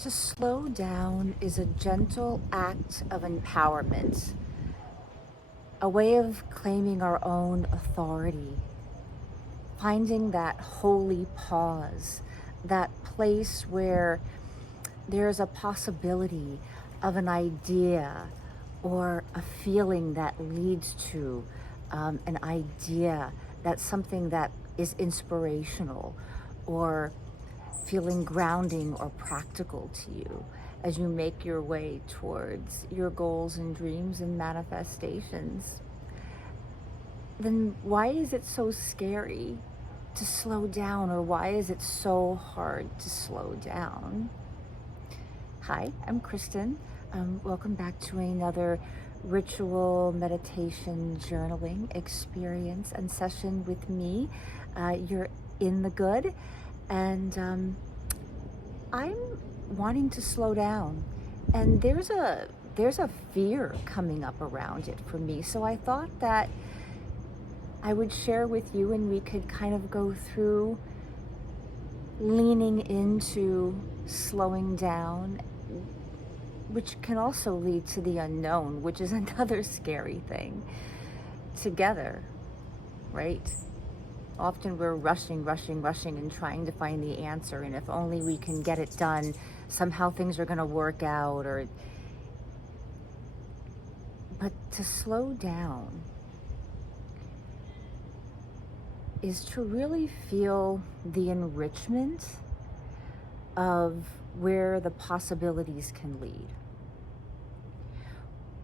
To slow down is a gentle act of empowerment, a way of claiming our own authority, finding that holy pause, that place where there's a possibility of an idea or a feeling that leads to an idea that's something that is inspirational or feeling grounding or practical to you as you make your way towards your goals and dreams and manifestations. Then why is it so scary to slow down, or why is it so hard to slow down? Hi, I'm Kristen. Welcome back to another ritual meditation journaling experience and session with me. You're in the good, and I'm wanting to slow down, and there's a fear coming up around it for me. So I thought that I would share with you, and we could kind of go through leaning into slowing down, which can also lead to the unknown, which is another scary thing, together, right? Often we're rushing and trying to find the answer, and if only we can get it done, somehow things are going to work out. But to slow down is to really feel the enrichment of where the possibilities can lead.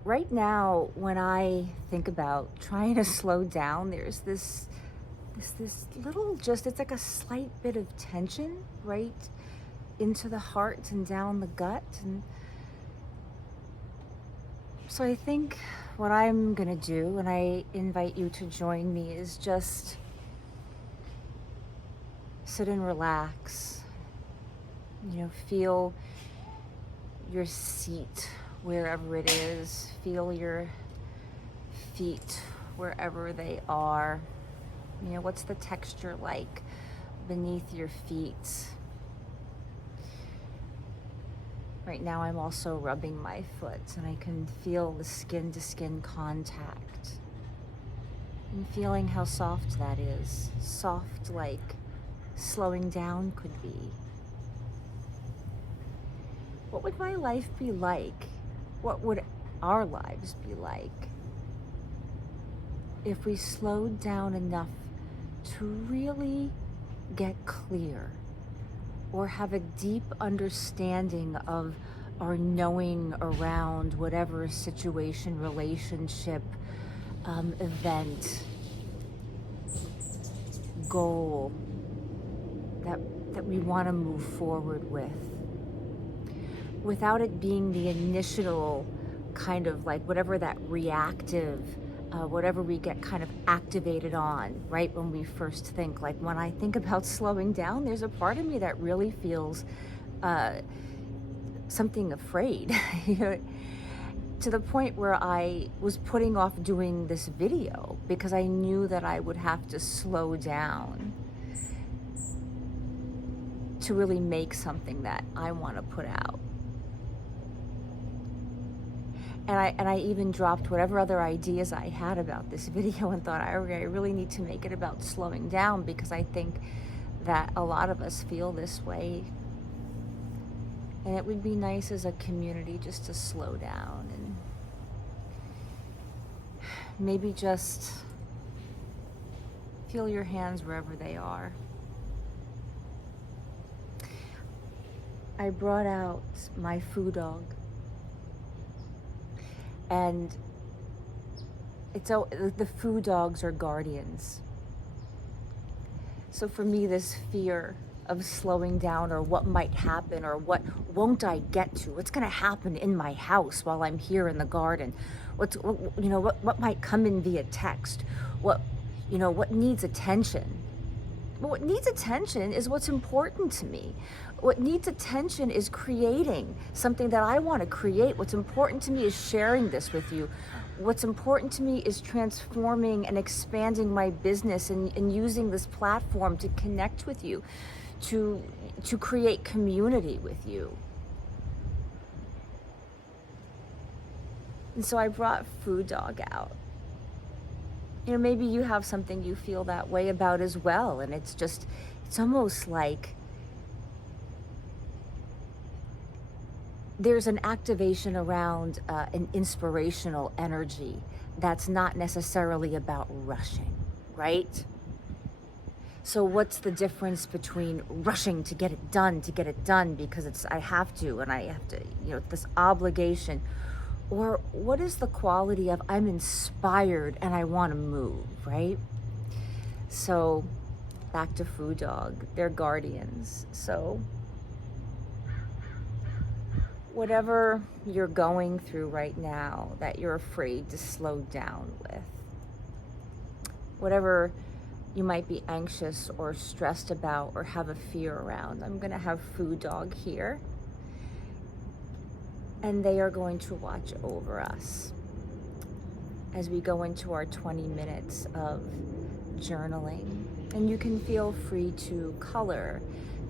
Right now, when I think about trying to slow down, there's this little, it's like a slight bit of tension right into the heart and down the gut. And so I think what I'm gonna do, and I invite you to join me, is just sit and relax. Feel your seat wherever it is. Feel your feet wherever they are. What's the texture like beneath your feet? Right now I'm also rubbing my foot, and I can feel the skin-to-skin contact and feeling how soft that is. Soft like slowing down could be. What would my life be like? What would our lives be like if we slowed down enough to really get clear or have a deep understanding of our knowing around whatever situation, relationship, event, goal that we want to move forward with, without it being the initial kind of like whatever that reactive, whatever we get kind of activated on, right, when we first think. Like when I think about slowing down, there's a part of me that really feels something afraid, to the point where I was putting off doing this video because I knew that I would have to slow down to really make something that I want to put out. And I even dropped whatever other ideas I had about this video and thought, I really need to make it about slowing down, because I think that a lot of us feel this way. And it would be nice as a community just to slow down and maybe just feel your hands wherever they are. I brought out my Foo Dog. And the Foo Dogs are guardians. So for me, this fear of slowing down, or what might happen, or what won't I get to, what's going to happen in my house while I'm here in the garden, what might come in via text, what needs attention. But what needs attention is what's important to me. What needs attention is creating something that I want to create. What's important to me is sharing this with you. What's important to me is transforming and expanding my business and using this platform to connect with you, to create community with you. And so I brought Foo Dog out. You know, maybe you have something you feel that way about as well. And it's almost like there's an activation around an inspirational energy that's not necessarily about rushing, right? So what's the difference between rushing to get it done because I have to and I have to, this obligation, or what is the quality of I'm inspired and I want to move, right? So back to Foo Dog, they're guardians. So whatever you're going through right now that you're afraid to slow down with, whatever you might be anxious or stressed about or have a fear around, I'm going to have Foo Dog here, and they are going to watch over us as we go into our 20 minutes of journaling. And you can feel free to color,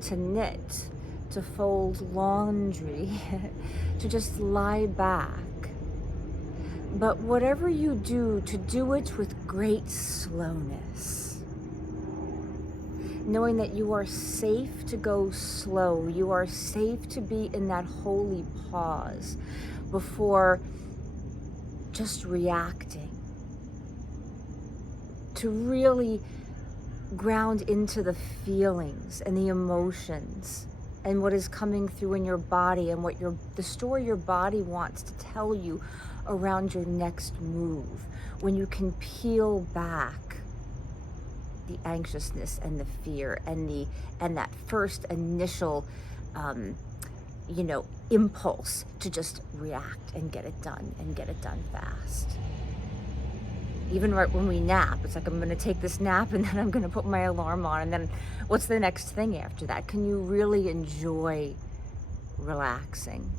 to knit, to fold laundry, to just lie back. But whatever you do, to do it with great slowness. Knowing that you are safe to go slow, you are safe to be in that holy pause before just reacting. To really ground into the feelings and the emotions and what is coming through in your body and the story your body wants to tell you around your next move. When you can peel back the anxiousness and the fear and that first initial impulse to just react and get it done fast. Even right when we nap, it's like, I'm going to take this nap and then I'm going to put my alarm on, and then what's the next thing after that? Can you really enjoy relaxing,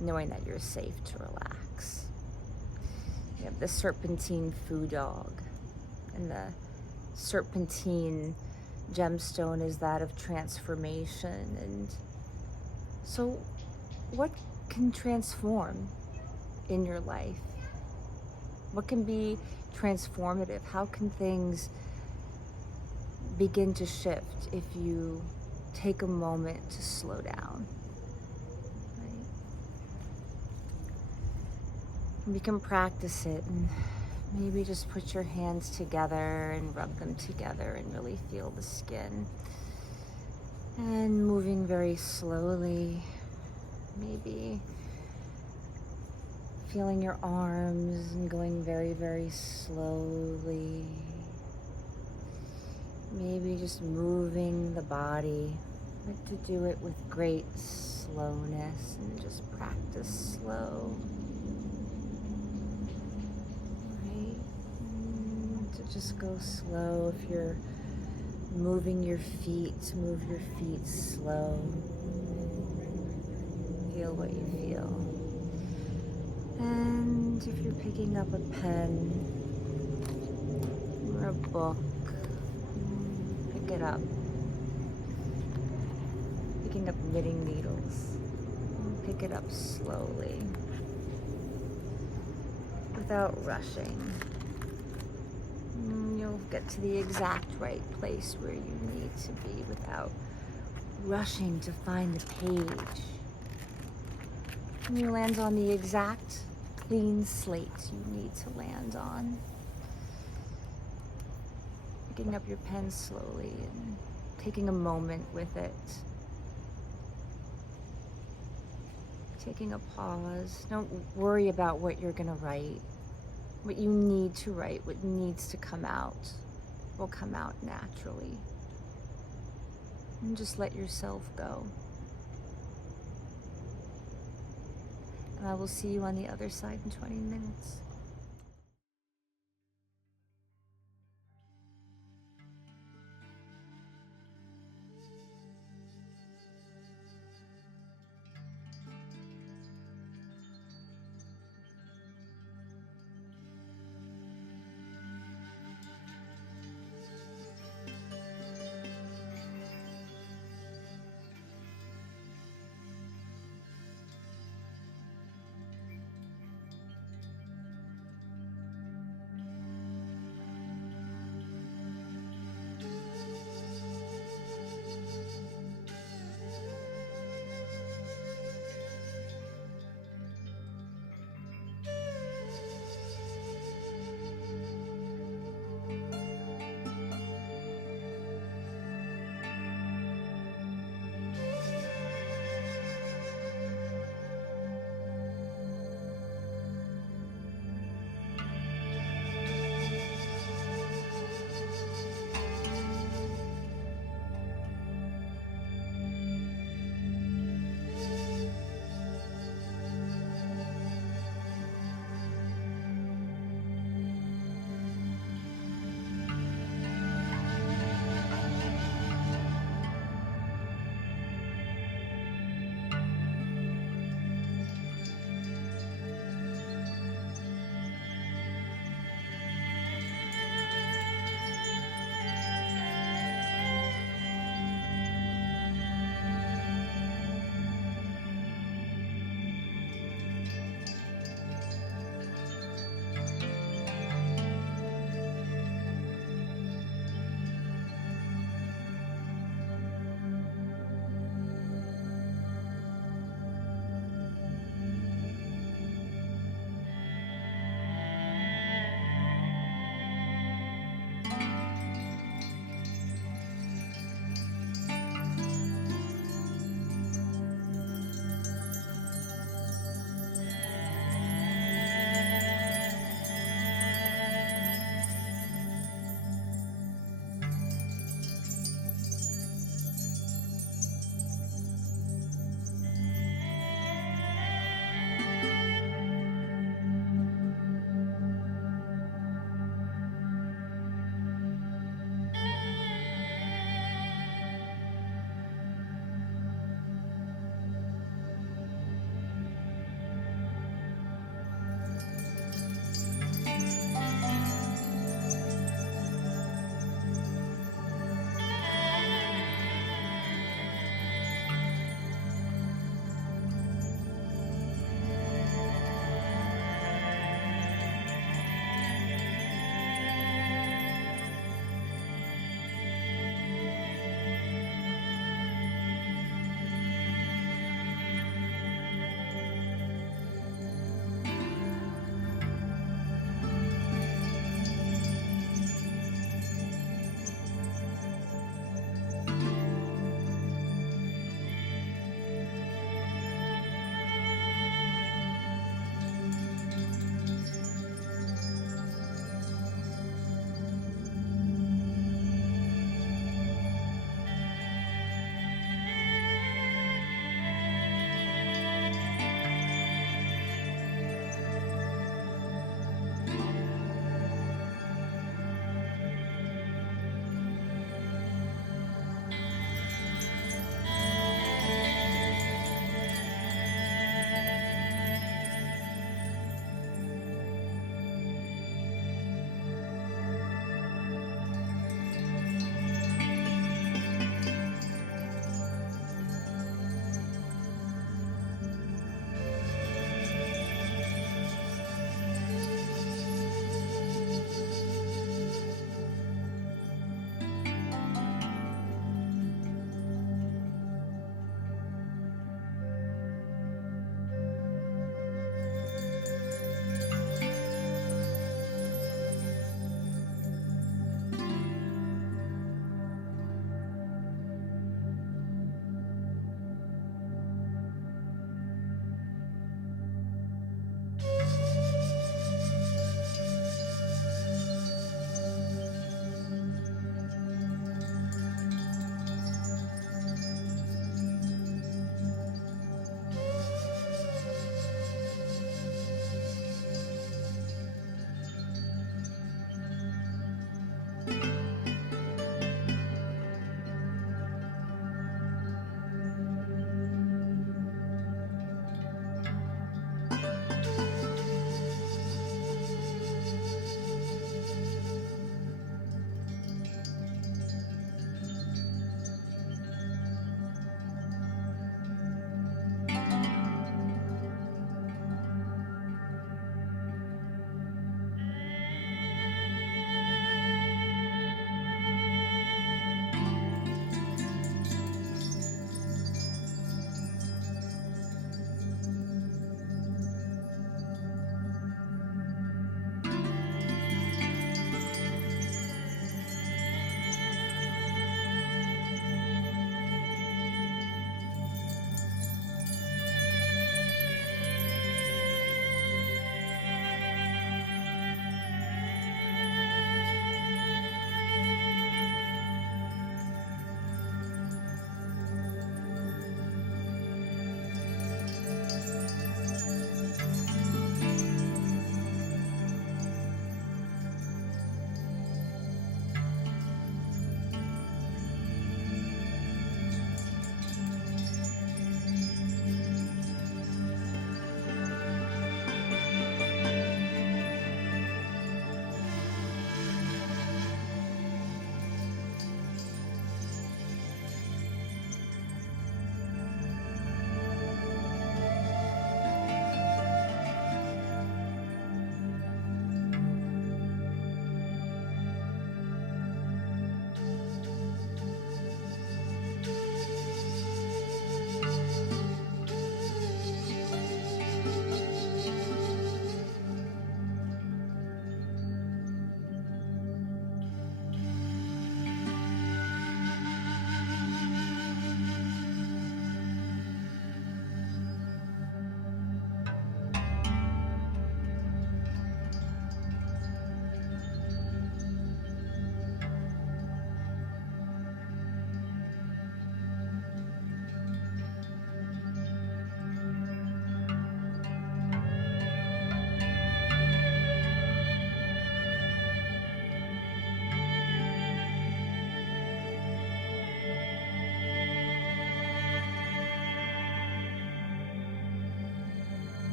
knowing that you're safe to relax? You have the serpentine Foo Dog, and the serpentine gemstone is that of transformation. And so what can transform in your life? What can be transformative? How can things begin to shift if you take a moment to slow down? Right? And we can practice it, and maybe just put your hands together and rub them together and really feel the skin. And moving very slowly, maybe feeling your arms and going very, very slowly. Maybe just moving the body, but to do it with great slowness and just practice slow. Right? And to just go slow. If you're moving your feet, move your feet slow. Feel what you feel. And if you're picking up a pen or a book, pick it up. Picking up knitting needles, pick it up slowly, without rushing. You'll get to the exact right place where you need to be without rushing to find the page. And you land on the exact clean slate you need to land on. Picking up your pen slowly and taking a moment with it. Taking a pause. Don't worry about what you're going to write. What you need to write, what needs to come out, will come out naturally. And just let yourself go. And I will see you on the other side in 20 minutes.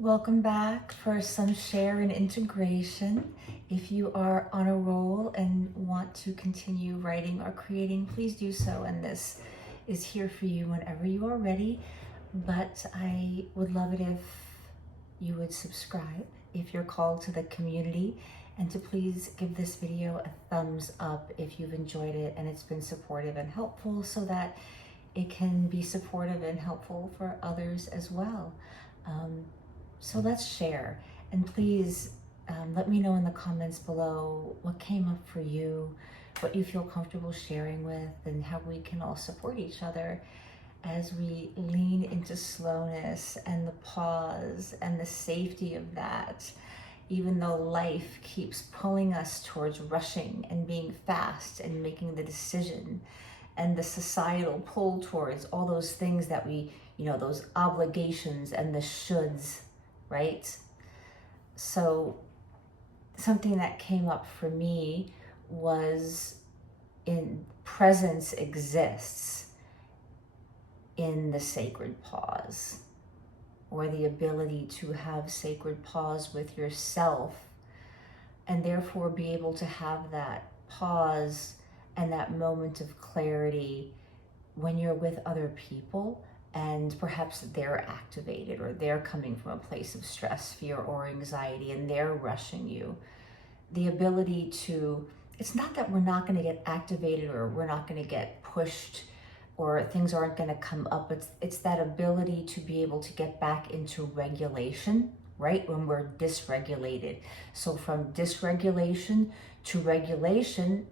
Welcome back for some share and integration. If you are on a roll and want to continue writing or creating, please do so. And this is here for you whenever you are ready. But I would love it if you would subscribe if you're called to the community, and to please give this video a thumbs up if you've enjoyed it and it's been supportive and helpful, so that it can be supportive and helpful for others as well. So let's share, and please let me know in the comments below what came up for you, what you feel comfortable sharing with, and how we can all support each other as we lean into slowness and the pause and the safety of that, even though life keeps pulling us towards rushing and being fast and making the decision, and the societal pull towards all those things that we, those obligations and the shoulds, right? So something that came up for me was in presence exists in the sacred pause, or the ability to have sacred pause with yourself, and therefore be able to have that pause and that moment of clarity when you're with other people, and perhaps they're activated or they're coming from a place of stress, fear, or anxiety, and they're rushing you. The ability to, it's not that we're not going to get activated or we're not going to get pushed or things aren't going to come up. It's that ability to be able to get back into regulation, right? When we're dysregulated. So from dysregulation to regulation,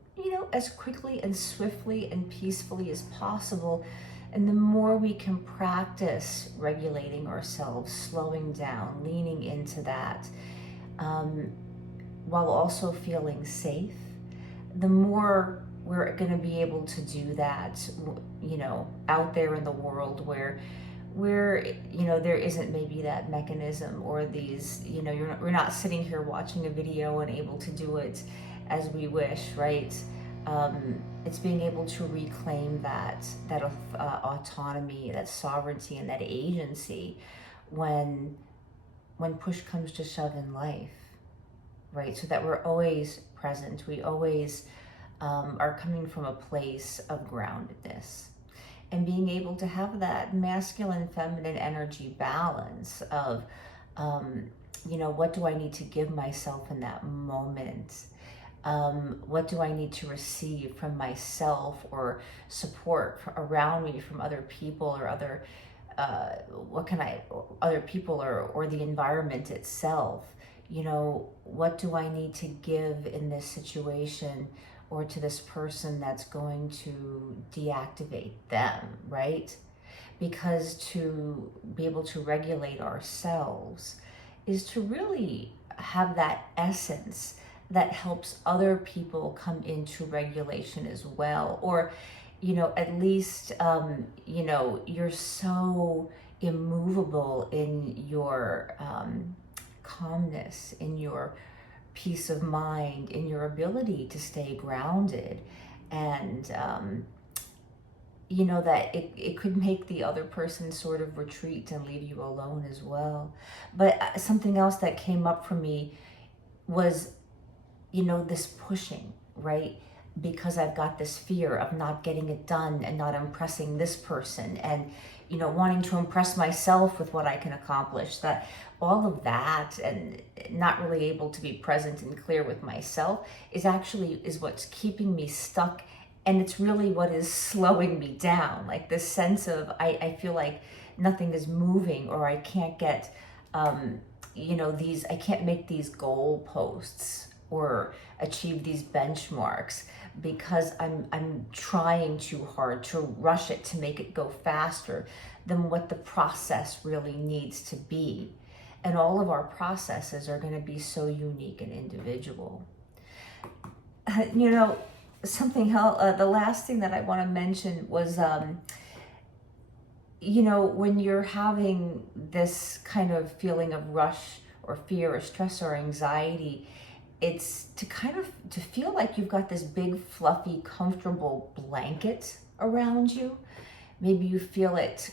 as quickly and swiftly and peacefully as possible. And the more we can practice regulating ourselves, slowing down, leaning into that, while also feeling safe, the more we're going to be able to do that, out there in the world where there isn't maybe that mechanism or these, we're not sitting here watching a video and able to do it as we wish, right? It's being able to reclaim that autonomy, that sovereignty, and that agency when push comes to shove in life, right? So that we're always present. We always are coming from a place of groundedness, and being able to have that masculine feminine energy balance of what do I need to give myself in that moment, what do I need to receive from myself or support around me from other people, or other other people or the environment itself. What do I need to give in this situation or to this person that's going to deactivate them, right? Because to be able to regulate ourselves is to really have that essence that helps other people come into regulation as well. Or, at least, you're so immovable in your calmness, in your peace of mind, in your ability to stay grounded, and that it could make the other person sort of retreat and leave you alone as well. But something else that came up for me was, this pushing, right? Because I've got this fear of not getting it done and not impressing this person, and wanting to impress myself with what I can accomplish, that all of that, and not really able to be present and clear with myself is what's keeping me stuck. And it's really what is slowing me down, like this sense of I feel like nothing is moving, or I can't get I can't make these goal posts or achieve these benchmarks, because I'm trying too hard to rush it to make it go faster than what the process really needs to be. And all of our processes are going to be so unique and individual. Something else, the last thing that I want to mention was, when you're having this kind of feeling of rush or fear or stress or anxiety, it's to feel like you've got this big, fluffy, comfortable blanket around you. Maybe you feel it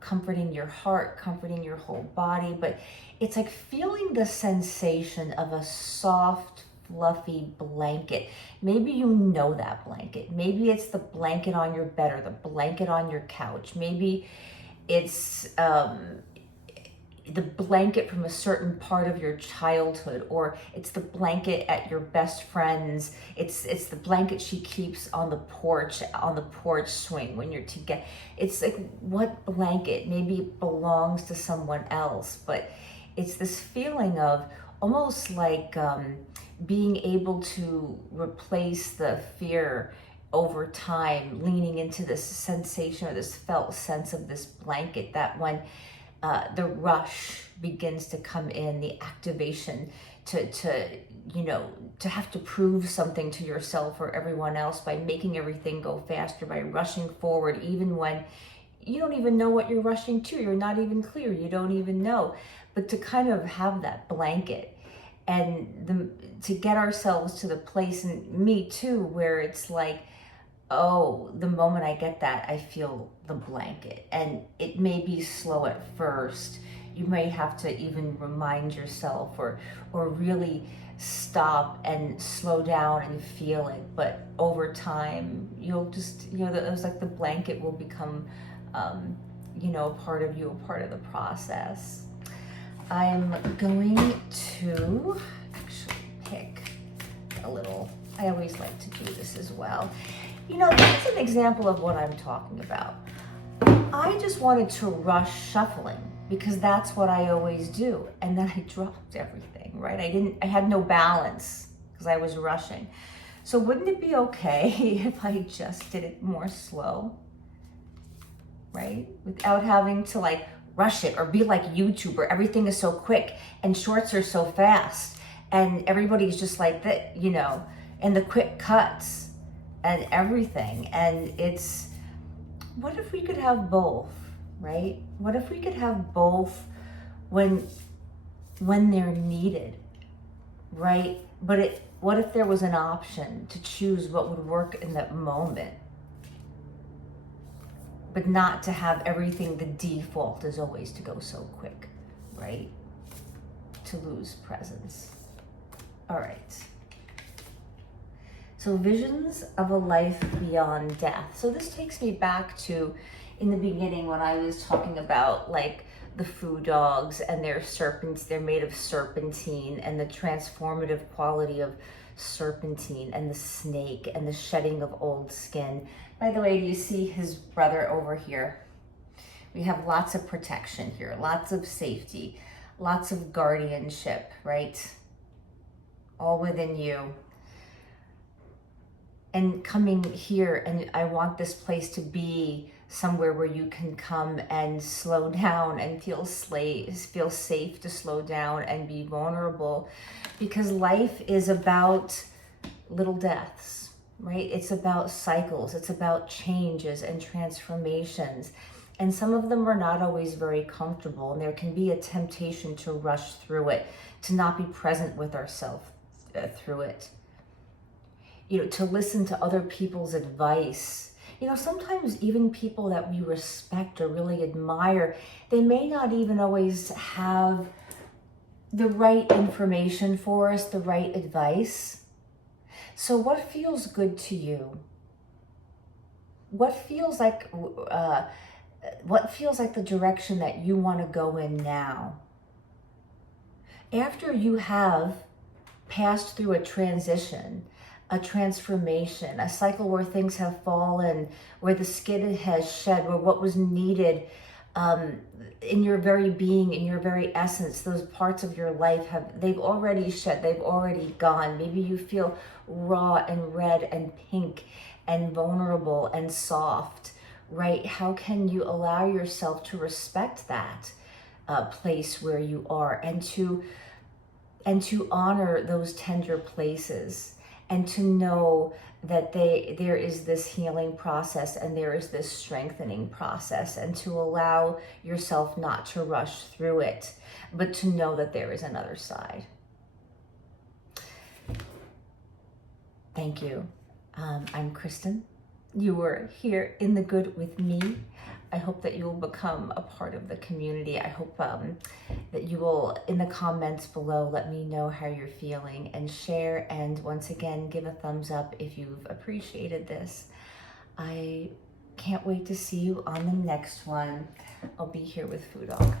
comforting your heart, comforting your whole body, but it's like feeling the sensation of a soft, fluffy blanket. Maybe you know that blanket. Maybe it's the blanket on your bed or the blanket on your couch. Maybe it's the blanket from a certain part of your childhood, or it's the blanket at your best friend's. It's the blanket she keeps on the porch swing when you're together. It's like, what blanket? Maybe it belongs to someone else, but it's this feeling of almost like being able to replace the fear over time, leaning into this sensation or this felt sense of this blanket, that when the rush begins to come in, the activation to have to prove something to yourself or everyone else by making everything go faster, by rushing forward, even when you don't even know what you're rushing to. You're not even clear. You don't even know. But to kind of have that blanket and to get ourselves to the place, and me too, where it's like, oh, the moment I get that, I feel the blanket. And it may be slow at first. You may have to even remind yourself or really stop and slow down and feel it. But over time, you'll just, it was like the blanket will become, a part of you, a part of the process. I'm going to actually pick a little, I always like to do this as well. This is an example of what I'm talking about. I just wanted to rush shuffling because that's what I always do. And then I dropped everything, right? I had no balance because I was rushing. So wouldn't it be okay if I just did it more slow, right? Without having to like rush it or be like YouTube where everything is so quick and shorts are so fast and everybody's just like that, and the quick cuts and everything. And it's, what if we could have both, right? What if we could have both when they're needed, right? But what if there was an option to choose what would work in that moment, but not to have everything, the default is always to go so quick, right? To lose presence. All right. So visions of a life beyond death. So this takes me back to in the beginning when I was talking about like the Foo Dogs and their serpents. They're made of serpentine, and the transformative quality of serpentine, and the snake and the shedding of old skin. By the way, do you see his brother over here? We have lots of protection here, lots of safety, lots of guardianship, right? All within you. And coming here, and I want this place to be somewhere where you can come and slow down and feel safe to slow down and be vulnerable, because life is about little deaths, right? It's about cycles, it's about changes and transformations. And some of them are not always very comfortable, and there can be a temptation to rush through it, to not be present with ourselves through it. To listen to other people's advice. Sometimes even people that we respect or really admire, they may not even always have the right information for us, the right advice. So what feels good to you? What feels like the direction that you want to go in now? After you have passed through a transition, a transformation, a cycle where things have fallen, where the skin has shed, where what was needed in your very being, in your very essence, those parts of your life they've already shed, they've already gone. Maybe you feel raw and red and pink and vulnerable and soft, right? How can you allow yourself to respect that place where you are, and to honor those tender places, and to know that there is this healing process and there is this strengthening process, and to allow yourself not to rush through it, but to know that there is another side. Thank you. I'm Kristen. you were here in the good with me. I hope that you will become a part of the community. I hope that you will, in the comments below, let me know how you're feeling and share. And once again, give a thumbs up if you've appreciated this. I can't wait to see you on the next one. I'll be here with Foo Dog.